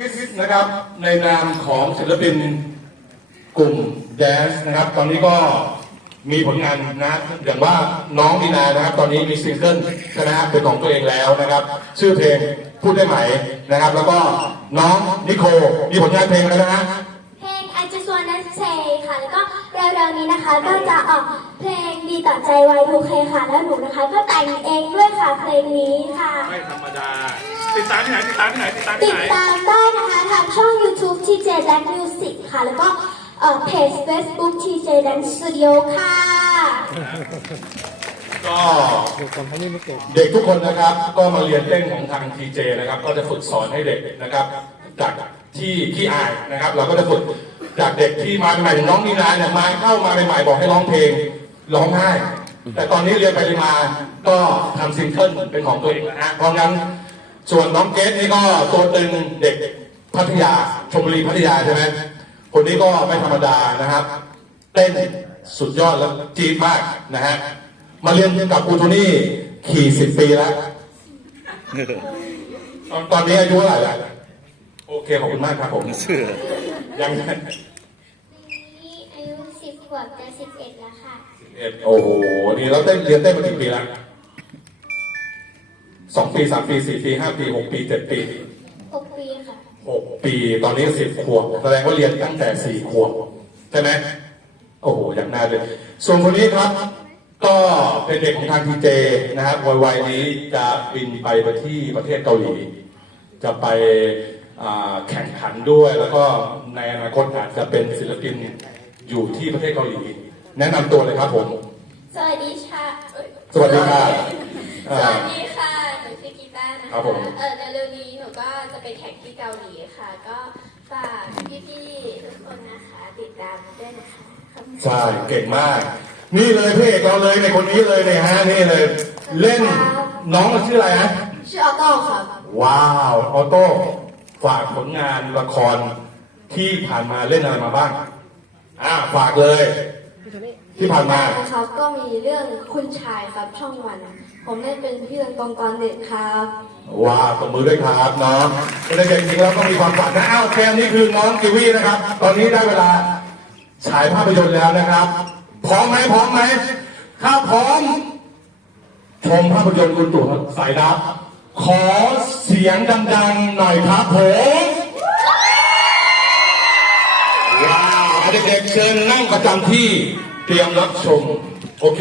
นะครับในนามของศิลปินกลุ่มแดนซ์นะครับ ตอนนี้ก็มีผลงานนะอย่างว่าน้องดีนานะครับ ตอนนี้มีซิงเกิลใช่ไหมครับเป็นของตัวเองแล้วนะครับ ชื่อเพลงพูดได้ไหมนะครับ แล้วก็น้องนิโคมีผลงานเพลงแล้วนะฮะเพลง I Just Wanna Say ค่ะ แล้วก็เร็วๆนี้นะคะ ก็จะออกเพลงดีต่อใจ Y2K ค่ะ แล้วหนูนะคะ ก็แต่งเองด้วยค่ะเพลงนี้ค่ะไม่ธรรมดา ติดตามที่ไหนติดตามที่ไหนติดตามติที่ดไหนตามได้นะคะทางช่อง YouTube TJ Dance Music ค่ะ แล้วก็เอ่อเพจ Facebook TJ Dance Studio ค่ะก็เด็กทุกคนนะครับก็มาเรียนเต้นของทางทีเจนะครับก็จะฝึกสอนให้เด็กนะครับ จากที่ที่อายนะครับ เราก็จะฝึกจากเด็กที่มาใหม่น้องนีนาเนี่ยมาเข้ามาใหม่ๆบอกให้ร้องเพลงร้องไห้แต่ตอนนี้เรียนไปเรียนมาก็ทำซิงเกิลเป็นของตัวเองแล้วนะเพราะงั้น ส่วนน้องเกสนี่ก็ตัวตึงเด็กพัทยาชลบุรีพัทยาใช่ไหมคนนี้ก็ไม่ธรรมดานะครับ เต้นสุดยอดแล้วจี๊ดมากนะฮะมาเรียนกับครูโทนี่ขี่สิบปีแล้วตอนตอนนี้อายุเท่าไหร่ละโอเคขอบคุณมากครับผมยังนี้อายุ10ขวบจะ11แล้วค่ะเอ็ดโอ้โหนี่เราเต้นเรียนเต้นมากี่ปีแล้ว สองปีสามปีสี่ปีห้าปีหกปีเจ็ดปี6ปีค่ะหกปีตอนนี้สิบขวบแสดงว่าเรียนตั้งแต่สี่ขวบใช่ไหมโอ้โหอย่างน่าเลยส่วนคนนี้ครับ ก็เป็นเด็กของทางทีเจนะครับวัยๆนี้จะบินไปไปที่ประเทศเกาหลีจะไปอ่าแข่งขันด้วยแล้วก็ในอนาคตอาจจะเป็นศิลปินอยู่ที่ประเทศเกาหลี แนะนำตัวเลยครับผม สวัสดีค่ะเอ้ยสวัสดีค่ะสวัสดี คะครับผม เออเร็วๆนี้หนูก็จะไปแข่งที่เกาหลีค่ะ ก็ฝากพี่ๆทุกคนนะคะติดตามด้วยนะคะขอบคุณค่ะใช่เก่งมาก นี่เลยพระเอกเราเลยในคนนี้เลยเนี่ยฮะนี่เลย เล่นน้องมันชื่ออะไรฮะชื่อออโต้ครับว้าวออโต้ฝากผลงานละครที่ผ่านมาเล่นอะไรมาบ้างอ่าฝากเลย ที่ผ่านมานะครับก็มีเรื่องคุณชายครับช่องวัน ผมเล่นเป็นพี่เรืองกองกรเด็กครับว้าวตบมือด้วยครับน้องเป็นเด็กจริงแล้วก็มีความฝันนะอ้าวแกมนี่คือน้องกิวี่นะครับ ตอนนี้ได้เวลาฉายภาพยนตร์แล้วนะครับ พร้อมไหมพร้อมไหมถ้าพร้อม ชมภาพยนตร์คุณตู่สายดับขอเสียงดังๆหน่อยครับผมว้าวเด็กๆเชิญนั่งประจำที่เตรียมรับชม